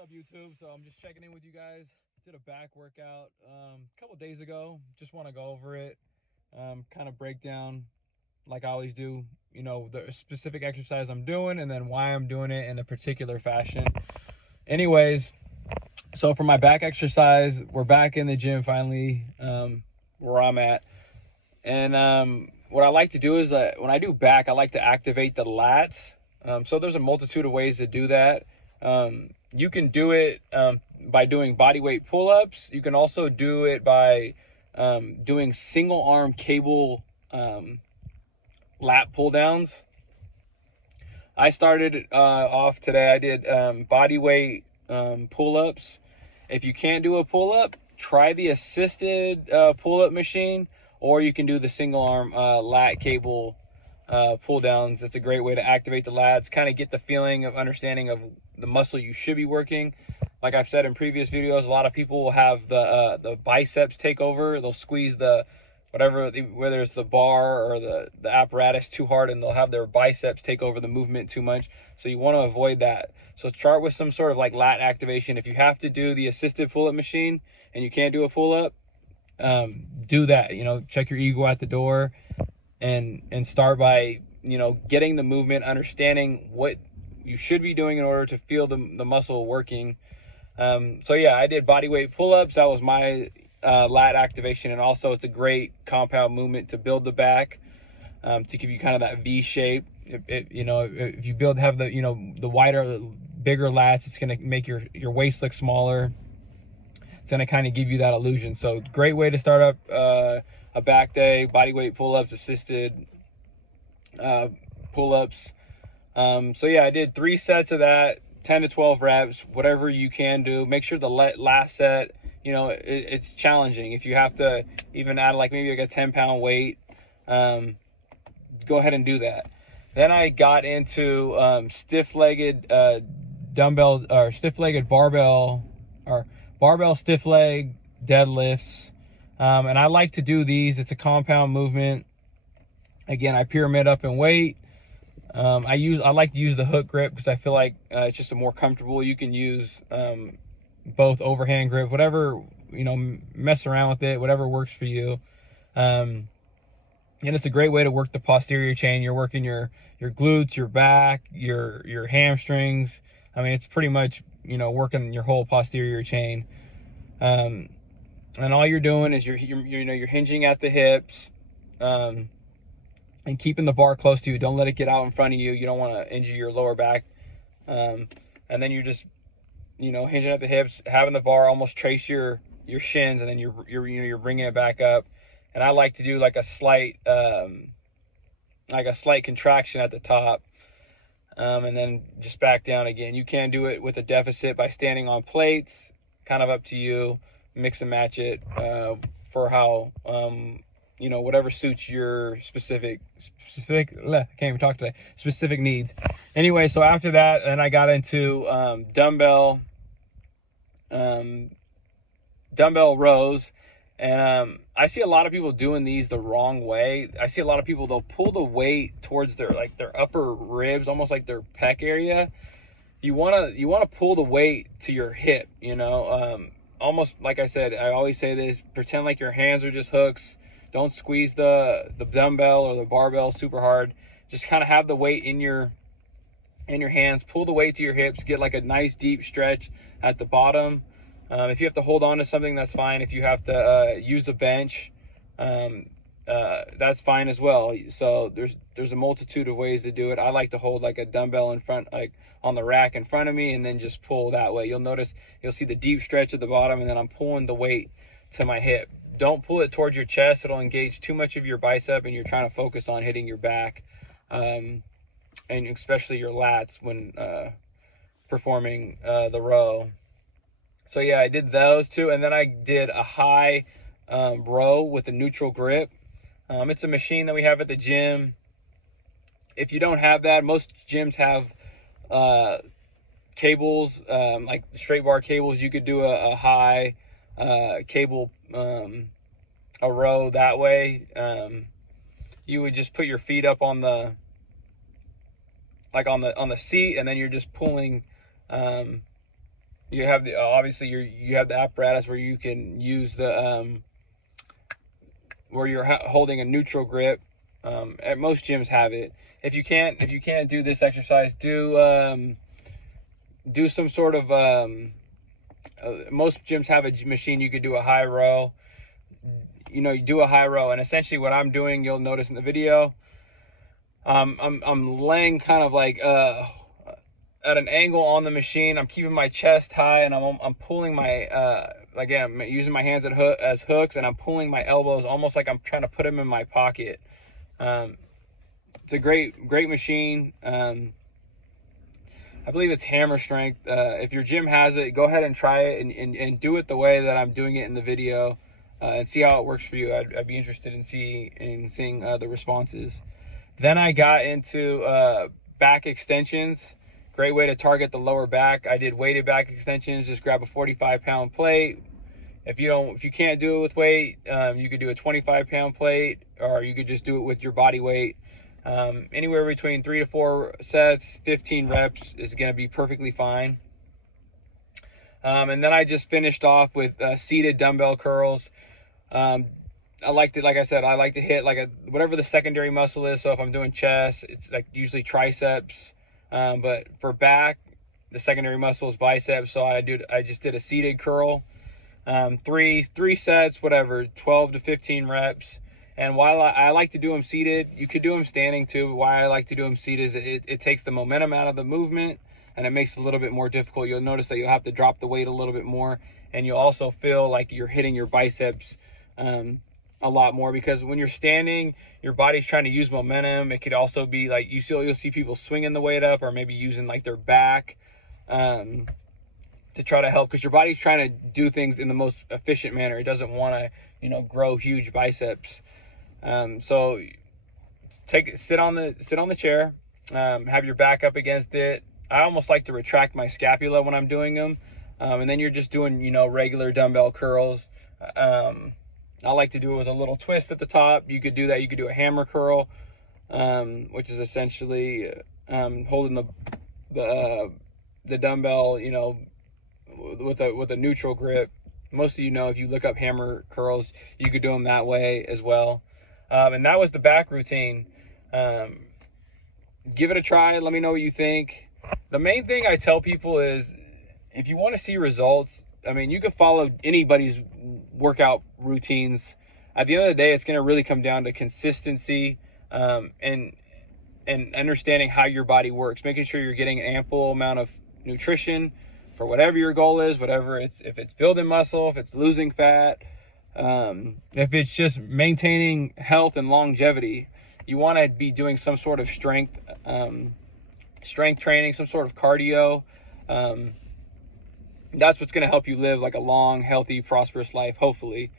What's up, YouTube? So I'm just checking in with you guys. Did a back workout a couple days ago. Just want to go over it, kind of break down like I always do, the specific exercise I'm doing and then why I'm doing it in a particular fashion. Anyways, so for my back exercise, we're back in the gym finally, where I'm at. And what I like to do is when I do back, I like to activate the lats. So there's a multitude of ways to do that. You can do it by doing bodyweight pull-ups. You can also do it by doing single arm cable lat pull downs. I started off today. I did bodyweight pull-ups. If you can't do a pull-up, try the assisted pull-up machine, or you can do the single arm lat cable pull downs. It's a great way to activate the lats, kind of get the feeling of understanding of the muscle you should be working. Like I've said in previous videos, a lot of people will have the biceps take over. They'll squeeze the whether it's the bar or the apparatus too hard, and they'll have their biceps take over the movement too much. So you want to avoid that. So start with some sort of like lat activation. If you have to do the assisted pull-up machine and you can't do a pull-up, do that. Check your ego at the door and start by getting the movement, understanding what you should be doing in order to feel the muscle working. So yeah, I did bodyweight pull-ups. That was my lat activation, and also it's a great compound movement to build the back, to give you kind of that V shape. If you have the wider, bigger lats, it's going to make your waist look smaller. It's going to kind of give you that illusion. So great way to start up a back day: bodyweight pull-ups, assisted pull-ups. So yeah, I did 3 sets of that, 10 to 12 reps, whatever you can do. Make sure the last set, it's challenging. If you have to even add maybe a 10-pound weight, go ahead and do that. Then I got into stiff-legged dumbbell, or stiff-legged barbell, or barbell stiff leg deadlifts. And I like to do these. It's a compound movement. Again, I pyramid up in weight. I like to use the hook grip because I feel like it's just more comfortable. You can use both overhand grip, whatever, mess around with it, whatever works for you. And it's a great way to work the posterior chain. You're working your glutes, your back, your hamstrings. I mean, it's pretty much, working your whole posterior chain. And all you're doing is you're hinging at the hips, and keeping the bar close to you. Don't let it get out in front of you. You don't want to injure your lower back. And then you're just, hinging at the hips, having the bar almost trace your shins, and then you're bringing it back up. And I like to do like a slight contraction at the top, and then just back down again. You can do it with a deficit by standing on plates. Kind of up to you. Mix and match it for how whatever suits your specific I can't even talk today, specific needs. Anyway, so after that, then I got into dumbbell rows. And I see a lot of people doing these the wrong way. I see a lot of people, they'll pull the weight towards their upper ribs, almost like their pec area. You wanna pull the weight to your hip, almost like I said, I always say this, pretend like your hands are just hooks. Don't squeeze the dumbbell or the barbell super hard. Just kind of have the weight in your hands. Pull the weight to your hips. Get like a nice deep stretch at the bottom. If you have to hold on to something, that's fine. If you have to use a bench, that's fine as well. So there's a multitude of ways to do it. I like to hold like a dumbbell in front, like on the rack in front of me, and then just pull that way. You'll see the deep stretch at the bottom, and then I'm pulling the weight to my hip. Don't pull it towards your chest. It'll engage too much of your bicep, and you're trying to focus on hitting your back, and especially your lats when performing the row. So yeah, I did those two, and then I did a high row with a neutral grip. It's a machine that we have at the gym. If you don't have that, most gyms have cables, like straight bar cables. You could do a high cable a row that way. You would just put your feet up on the seat, and then you're just pulling You have the obviously you have the apparatus where you can use the where you're holding a neutral grip. At most gyms have it. If you can't do this exercise, do some sort of most gyms have a machine you could do a high row. You know, you do a high row, and essentially what I'm doing, you'll notice in the video, I'm laying kind of like at an angle on the machine. I'm keeping my chest high, and I'm pulling my again, I'm using my hands as hooks, and I'm pulling my elbows almost like I'm trying to put them in my pocket. It's a great machine. I believe it's hammer strength. If your gym has it, go ahead and try it and do it the way that I'm doing it in the video, and see how it works for you. I'd be interested in seeing the responses. Then I got into back extensions. Great way to target the lower back. I did weighted back extensions. Just grab a 45-pound plate. If you can't do it with weight, you could do a 25-pound plate, or you could just do it with your body weight. Anywhere between 3 to 4 sets, 15 reps is going to be perfectly fine. And then I just finished off with seated dumbbell curls. I like to, like I said, I like to hit like whatever the secondary muscle is. So if I'm doing chest, it's like usually triceps. But for back, the secondary muscle is biceps. So I just did a seated curl. Three sets, whatever, 12 to 15 reps. And while I like to do them seated, you could do them standing too. But why I like to do them seated is it takes the momentum out of the movement, and it makes it a little bit more difficult. You'll notice that you'll have to drop the weight a little bit more, and you'll also feel like you're hitting your biceps a lot more, because when you're standing, your body's trying to use momentum. It could also be like you'll see people swinging the weight up, or maybe using like their back to try to help, because your body's trying to do things in the most efficient manner. It doesn't want to grow huge biceps. So sit on the chair, have your back up against it. I almost like to retract my scapula when I'm doing them. And then you're just doing, regular dumbbell curls. I like to do it with a little twist at the top. You could do that. You could do a hammer curl, which is essentially, holding the dumbbell, with a neutral grip. Most of if you look up hammer curls, you could do them that way as well. And that was the back routine. Give it a try. Let me know what you think. The main thing I tell people is, if you want to see results, you could follow anybody's workout routines. At the end of the day, it's going to really come down to consistency, and understanding how your body works, making sure you're getting an ample amount of nutrition for whatever your goal is, if it's building muscle, if it's losing fat, if it's just maintaining health and longevity. You want to be doing some sort of strength training, some sort of cardio. That's what's going to help you live like a long, healthy, prosperous life, hopefully.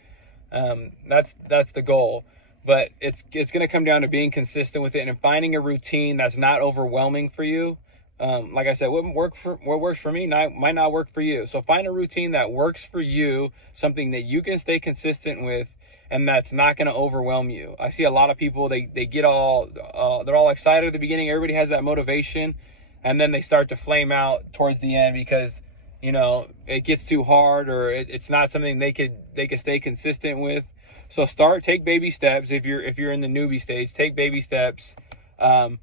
That's the goal. But it's going to come down to being consistent with it and finding a routine that's not overwhelming for you. Like I said, what works for me might not work for you. So find a routine that works for you, something that you can stay consistent with, and that's not going to overwhelm you. I see a lot of people, they get they're all excited at the beginning. Everybody has that motivation, and then they start to flame out towards the end because it gets too hard, or it's not something they could stay consistent with. So take baby steps. If you're in the newbie stage, take baby steps. Come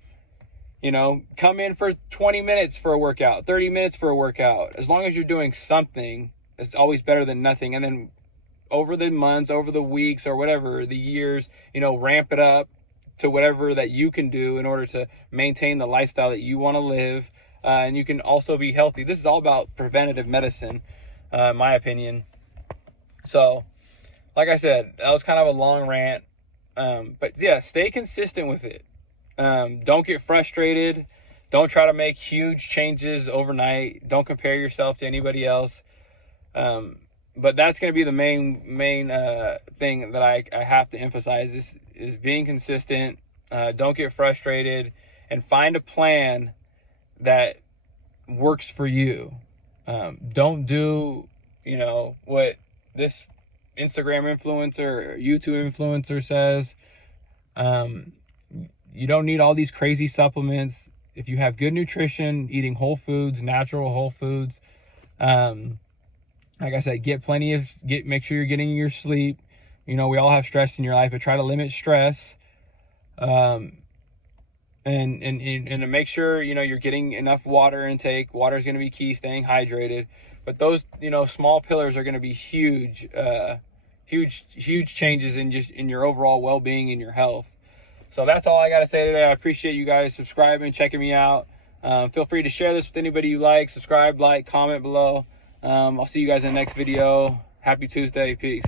in for 20 minutes for a workout, 30 minutes for a workout. As long as you're doing something, it's always better than nothing. And then over the months, over the weeks, or whatever, the years, ramp it up to whatever that you can do in order to maintain the lifestyle that you want to live. And you can also be healthy. This is all about preventative medicine, in my opinion. So, like I said, that was kind of a long rant. But yeah, stay consistent with it. Don't get frustrated. Don't try to make huge changes overnight. Don't compare yourself to anybody else. But that's going to be the main thing that I have to emphasize is being consistent. Don't get frustrated, and find a plan that works for you. Don't do, what this Instagram influencer or YouTube influencer says. You don't need all these crazy supplements. If you have good nutrition, eating whole foods, natural whole foods, Like I said, make sure you're getting your sleep. You know, we all have stress in your life, but try to limit stress. And to make sure, you know, you're getting enough water intake. Water is going to be key, staying hydrated. But those, you know, small pillars are going to be huge changes in your overall well-being and your health. So that's all I got to say today. I appreciate you guys subscribing, checking me out. Feel free to share this with anybody you like. Subscribe, like, comment below. I'll see you guys in the next video. Happy Tuesday. Peace.